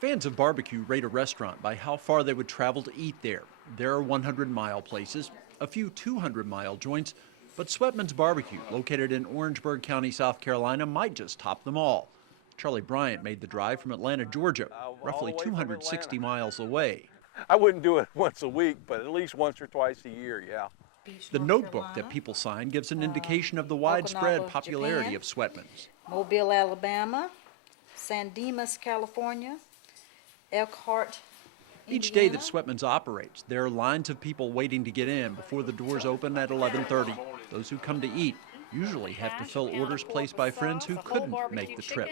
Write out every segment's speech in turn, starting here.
Fans of barbecue rate a restaurant by how far they would travel to eat there. There are 100-mile places, a few 200-mile joints, but Sweatman's Barbecue, located in Orangeburg County, South Carolina, might just top them all. Charlie Bryant made the drive from Atlanta, Georgia, roughly 260 miles away. I wouldn't do it once a week, but at least once or twice a year, yeah. The notebook that people sign gives an indication of the widespread popularity of Sweatman's. Mobile, Alabama, San Dimas, California, Elkhart, Each day that Sweatman's operates, there are lines of people waiting to get in before the doors open at 11:30. Those who come to eat usually have to fill orders placed by friends who couldn't make the trip.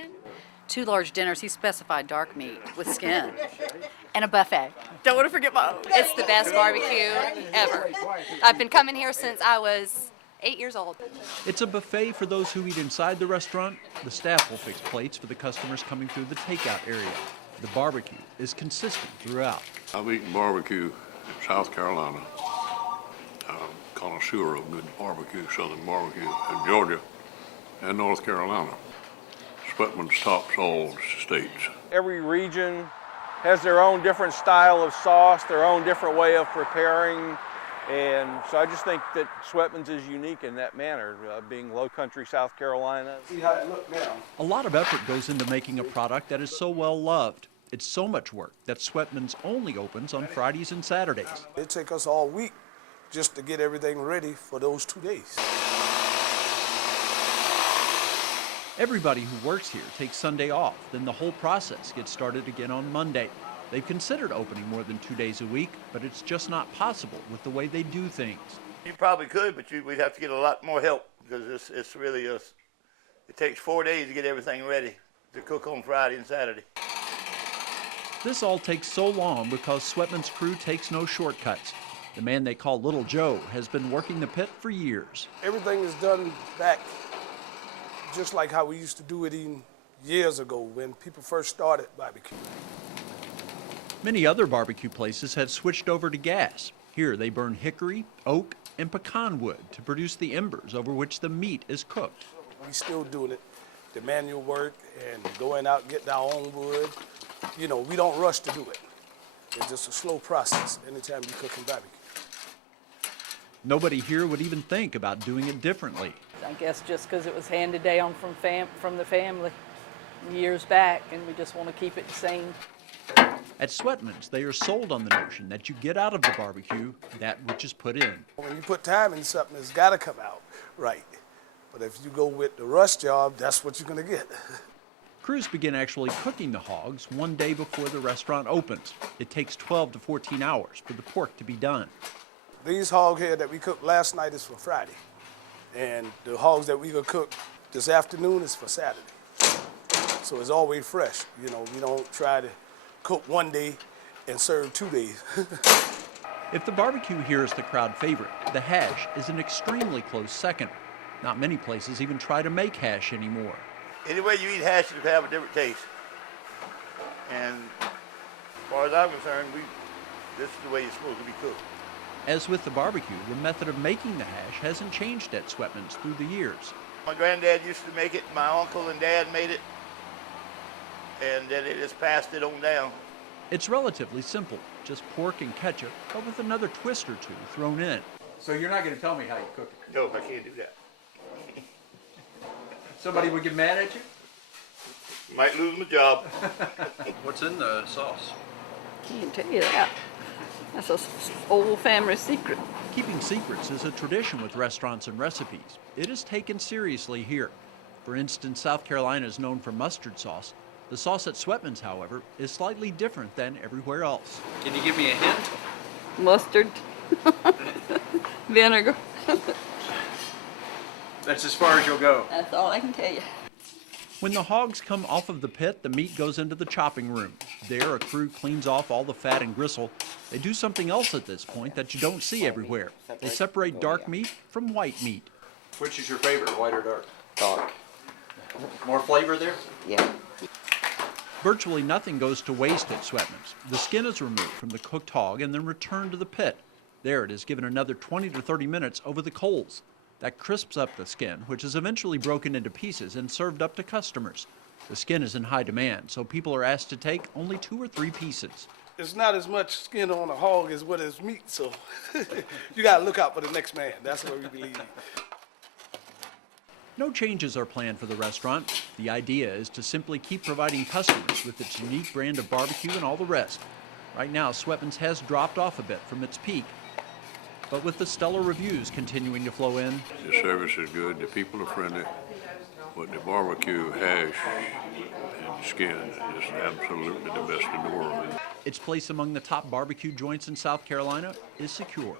2 large dinners, he specified dark meat with skin, and a buffet. Don't want to forget my own. It's the best barbecue ever. I've been coming here since I was 8 years old. It's a buffet for those who eat inside the restaurant. The staff will fix plates for the customers coming through the takeout area. The barbecue is consistent throughout. I've eaten barbecue in South Carolina. I'm a connoisseur of good barbecue, southern barbecue in Georgia and North Carolina. Sweatman's tops all states. Every region has their own different style of sauce, their own different way of preparing. And so I just think that Sweatman's is unique in that manner, being low country South Carolina. See how it looks now. A lot of effort goes into making a product that is so well loved. It's so much work that Sweatman's only opens on Fridays and Saturdays. It takes us all week just to get everything ready for those 2 days. Everybody who works here takes Sunday off, then the whole process gets started again on Monday. They've considered opening more than 2 days a week, but it's just not possible with the way they do things. You probably could, but we'd have to get a lot more help because it's really it takes 4 days to get everything ready to cook on Friday and Saturday. This all takes so long because Sweatman's crew takes no shortcuts. The man they call Little Joe has been working the pit for years. Everything is done back just like how we used to do it even years ago when people first started barbecue. Many other barbecue places have switched over to gas. Here they burn hickory, oak, and pecan wood to produce the embers over which the meat is cooked. We still doing it, the manual work and going out and getting our own wood. You know, we don't rush to do it. It's just a slow process anytime you're cooking barbecue. Nobody here would even think about doing it differently. I guess just because it was handed down from the family years back, and we just want to keep it the same. At Sweatman's, they are sold on the notion that you get out of the barbecue that which is put in. When you put time in something, it's got to come out right. But if you go with the rush job, that's what you're going to get. Crews begin actually cooking the hogs 1 day before the restaurant opens. It takes 12 to 14 hours for the pork to be done. These hog head that we cooked last night is for Friday. And the hogs that we gonna cook this afternoon is for Saturday. So it's always fresh. You know, we don't try to cook 1 day and serve 2 days. If the barbecue here is the crowd favorite, the hash is an extremely close second. Not many places even try to make hash anymore. Any way you eat hash, it'll have a different taste. And as far as I'm concerned, this is the way it's supposed to be cooked. As with the barbecue, the method of making the hash hasn't changed at Sweatman's through the years. My granddad used to make it, my uncle and dad made it, and then they just passed it on down. It's relatively simple, just pork and ketchup, but with another twist or two thrown in. So you're not going to tell me how you cook it? No, I can't do that. Somebody would get mad at you? Might lose my job. What's in the sauce? Can't tell you that. That's an old family secret. Keeping secrets is a tradition with restaurants and recipes. It is taken seriously here. For instance, South Carolina is known for mustard sauce. The sauce at Sweatman's, however, is slightly different than everywhere else. Can you give me a hint? Mustard, vinegar. That's as far as you'll go. That's all I can tell you. When the hogs come off of the pit, the meat goes into the chopping room. There, a crew cleans off all the fat and gristle. They do something else at this point that you don't see everywhere. They separate dark meat from white meat. Which is your favorite, white or dark? Dark. More flavor there? Yeah. Virtually nothing goes to waste at Sweatman's. The skin is removed from the cooked hog and then returned to the pit. There it is given another 20 to 30 minutes over the coals. That crisps up the skin, which is eventually broken into pieces and served up to customers. The skin is in high demand, so people are asked to take only 2 or 3 pieces. It's not as much skin on a hog as what is meat, so you gotta look out for the next man. That's what we believe. No changes are planned for the restaurant. The idea is to simply keep providing customers with its unique brand of barbecue and all the rest. Right now, Sweatman's has dropped off a bit from its peak, but with the stellar reviews continuing to flow in, The service is good, the people are friendly, but the barbecue hash and skin is absolutely the best in the world. its place among the top barbecue joints in South Carolina is secure.